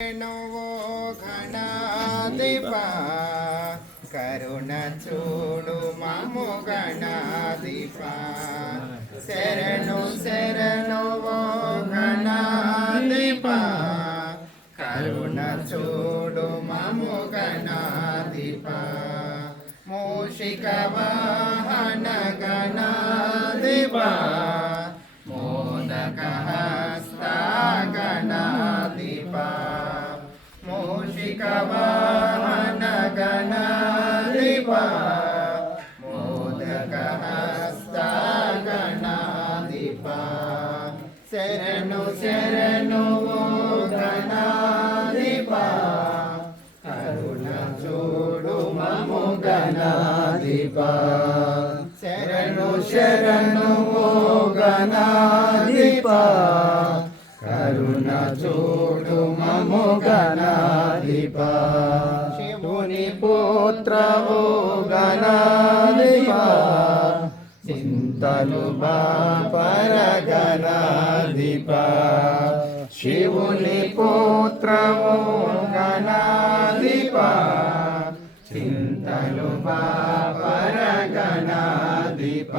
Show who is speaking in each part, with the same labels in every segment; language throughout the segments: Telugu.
Speaker 1: నువ్వు గణాధిప కరుణ చూడు మము గణాధిప. శరణు శరణు ఓ గణాధిప కరుణ చూడు మము గణాధిప. మూషికవా గణాధిప శరణు శరణు ఓ గణాధిప కరుణ చూడు మము గణాధిప శివుని పుత్ర ఓ గణాధిప చింతలు బాపర గణాధిప శివుని పుత్ర ఓ గణాధిప చింతలు బాపర గణాధిప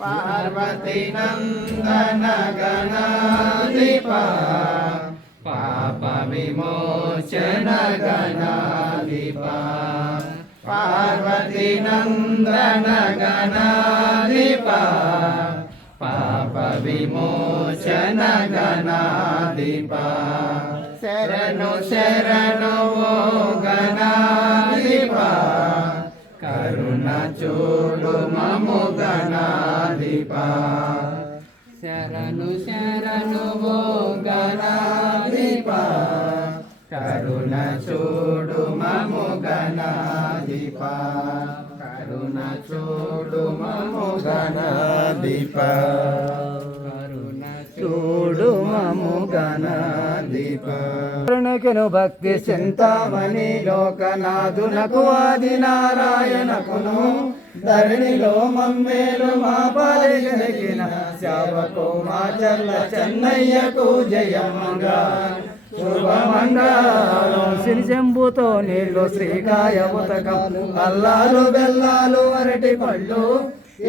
Speaker 1: పార్వతి నందన గణాధిప పాప విమోచన గణాధిప పార్వతి నందన గణాధిప పాప విమోచన గణాధిప. శరణు చూడు మము గణాధిప. శరణు శరణు ఓ గణాధిప. కరుణ చూడు మము గణాధిప. కరుణ చూడు మము గణాధిప. కరుణ చూడు మము గణాధిప.
Speaker 2: కరుణకును భక్తి చింతామణి లోకనాథునకు ఆది నారాయణకును ధరణిలో మమ్మేలు మా పాలిగిన సేవకు మా చల్ల చెన్నయ్యకు జయమంగా శుభమంగళం సిరిజంబుతో నీళ్ళు శ్రీకాయ ఉతకం. అల్లాలు బెల్లాలు అరటి పళ్ళు.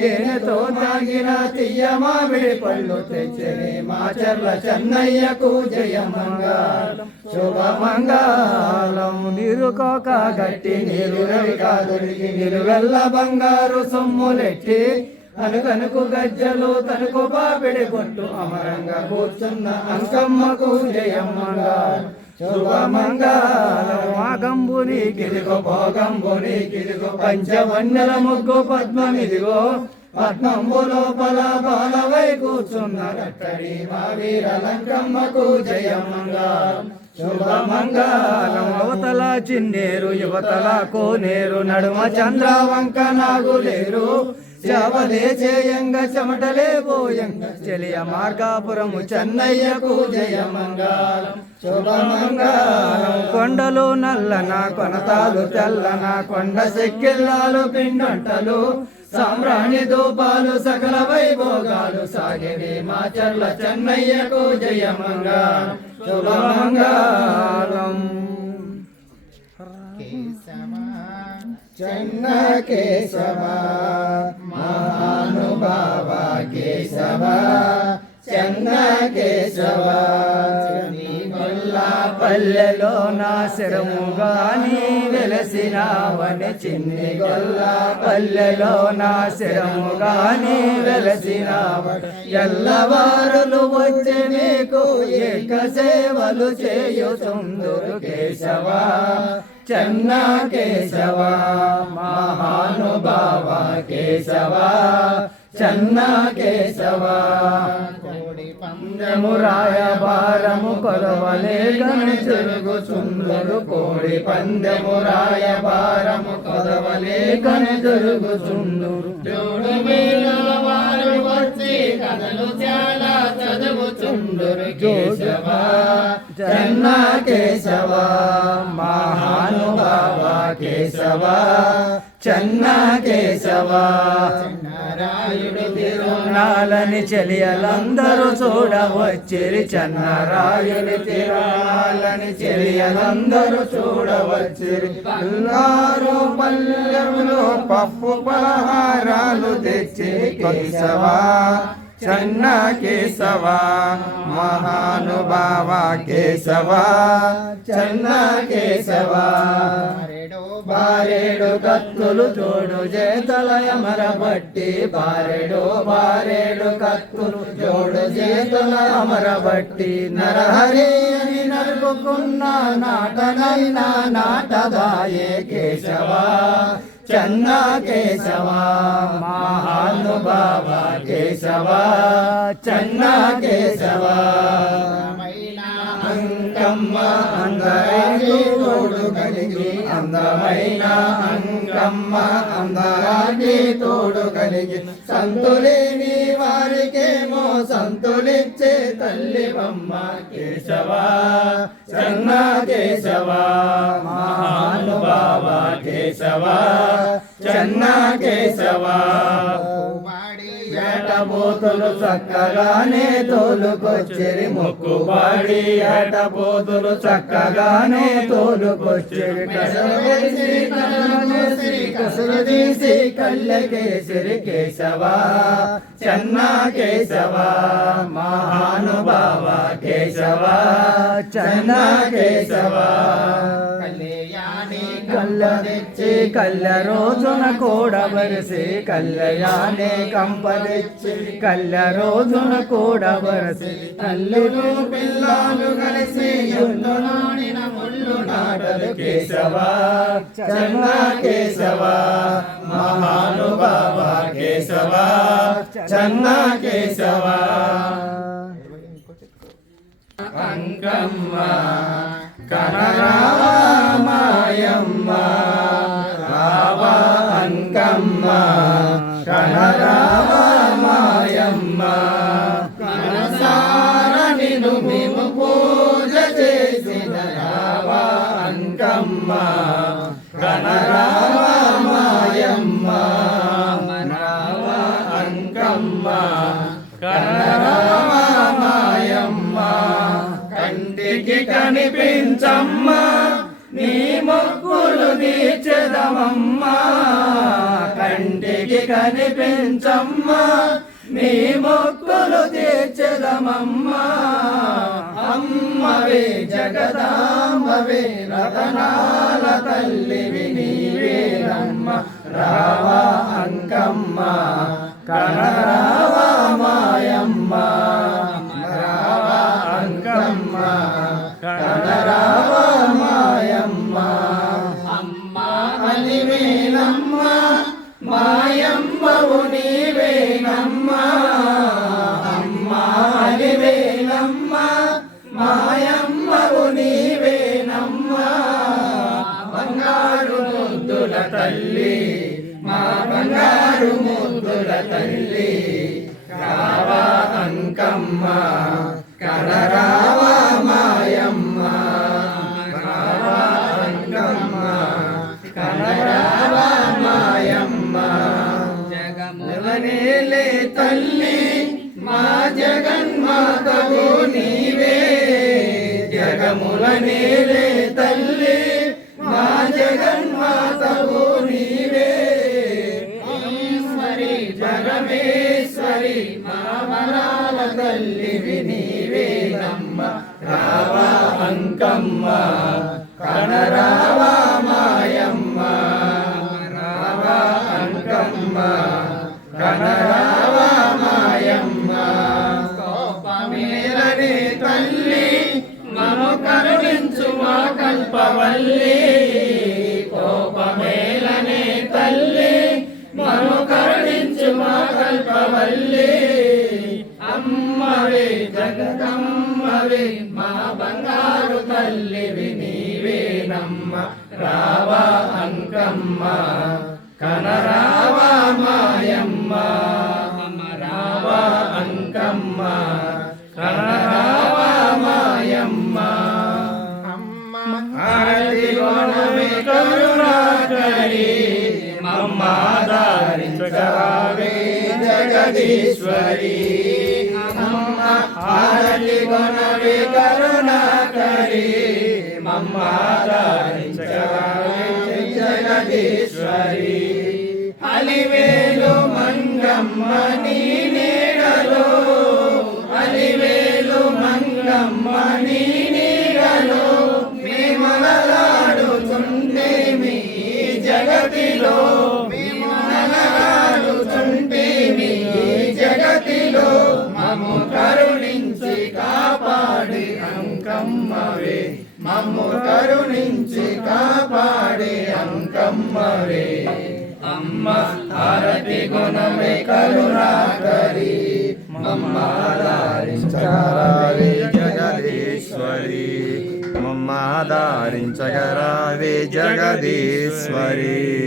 Speaker 2: ఏనతో తాగిన తీయ మామిడి పళ్ళు తెచ్చని మా చర్ల చెన్నయ్యకు జయమంగళం శుభమంగళం. నీరు కోక గట్టి నీరు రవి కాదుడికి నిలువెల్ల బంగారు సొమ్ములెట్టి అనుకనుకు గజ్జలు తనుకు బాబిడి కొట్టు అమరంగా కూర్చున్న అంకమ్మకు జయమంగళం. శుభమంగళం శుభమంగళమాగంబుని గిరిగో భోగంబుని గిరిగో పంచవన్నెల ముగ్గు పద్మమిదిగో పద్మంబు లోపల బాలవై కూర్చున్న కట్టడి మా వీరలంకమ్మకు జయమంగళం. శుభమంగళం అవతల చిన్నేరు యువతల కోనేరు నడుమ చంద్రవంక నాగులేరు. శవలే చేయంగ చెమటలే పోయంగ. చెలియ మార్గాపురము చెన్నయ్యకు జయమంగళం శుభమంగళం కొండలు నల్లన కొనతాలు తెల్లన కొండ సెక్కిళ్ళాలు పిండంటలు సామ్రాణి దూపాలు సకల వైభోగాలు సాగిరి మా చర్ల చెన్నయ్యకు జయమంగళం శుభమంగళం
Speaker 1: చెన్న కేశవ మహానుభావ కేశవ చెన్న కేశవ
Speaker 2: పల్లెలో నా శరముగాని వెలసినావని చిన్ని గొల్ల పల్లెలో నా శరముగాని వెలసినావ ఎల్లవారు నువ్వు ఏక సేవలు చేయుచుందురు కేశవ చెన్న కేశవ మహానుభావ కేశవ చెన్న కేశవ.
Speaker 1: కోడి
Speaker 2: పందెము రాయబారము కొదవలే గని జరుగుచుందరు. కోడి పందెము రాయబారము కొదవలే గని జరుగుచుందురు.
Speaker 1: కథలు చాలా చదువుచుండురు కేశవ
Speaker 2: చెన్న కేశవ మహానుభావ కేశవ చెన్న కేశవ.
Speaker 1: చెన్నర చెన్నరాయుడు తిరునాళ్ళ
Speaker 2: నాలని చెలియలందరూ చూడవచ్చిరి చెన్నరాయుని తిరునాళ్ళని చెలియలందరూ చూడవచ్చిరి. పల్లారు పల్లెములు పప్పు పలహారాలు తెచ్చి కేశవా. చెన్న కేశవ మహానుభావ కేశవ చెన్న కేశవా. బారేడు కత్తులు చూడు చేతలయమర మరబట్టి బారెడు బారేడు కత్తులు చూడు చేతల అమరబట్టి నరహరి అని నరుకున్న నాటనైనా నాటదాయే కేశవా. చెన్న కేశవా మహానుభావ కేశవ చెన్న కేశవా అంగమ్మ అందరాగి తోడు కలిగి అందమైన అంకమ్మ అందరాన్ని తోడు కలిగి. సంతులేని వారికేమో సంతులిచ్చే తల్లి బొమ్మ కేశవా చెన్న కేశవా మహానుభావ కేశవా చెన్న కేశవా. అటబోతులు చక్కగానే తోలుకొచ్చిరి. మొక్కుబడి అటబోతులు చక్కగానే తోలుకొచ్చిరి. కసరవేసి తీసి కళ్ళ తీసి కళ్ళకేసిరి కేశవా చెన్న కేశవా మహానుభావ కేశవా చెన్న కేశవా. కళ్ళ కల్ల రోజున కూడబరిసి కల్లయానే కంపదెచ్చి కల్ల రోజున కూడబరిసి తల్లులు పిల్లలు కలిసి ఎన్ను ముళ్ళు నాటలు కేశవ చన్న కేశవ మహానుభావ కేశవ చన్న కేశవ. అంకమ్మ కనరామాయమ్మ రావ అంకమ్మ కనరామాయమ్మ. మనసార నిన్ను మేము పూజ చేసిన రావ అంకమ్మ కనిపించమ్మా. నీ మొక్కులు తీర్చదమమ్మా. కంటికి కనిపించమ్మా. నీ మొక్కులు తీర్చదమమ్మా. అమ్మవే జగదాంబవే రతనాల తల్లివి నీవేనమ్మ రావా అంకమ్మ కనరావా మాయమ్మ. తల్లి రావా అంకమ్మ కనరావా తల్లివి నీవేనమ్మ రావ అంకమ్మ కనరావ మాయమ్మ రావ అంకమ్మ. జగదీశ్వరి అమ్మ ఆరతి గుణవి కరుణాకరి మమ్మాదారించగరావే జగదీశ్వరి. అలివేలు మంగమ్మ నీ నీడలో. అలివేలు మంగమ్మ నీ నీడలో. మేమలలాడుతుంటే మీ జగతిలో. కరుణించి కాపాడే అంకమ్మవే. అమ్మ హారతి గుణమే కరుణాకరి. మమ్మాదారించగరావే
Speaker 3: జగదీశ్వరి. మమ్మాదారించగరావే జగదీశ్వరి.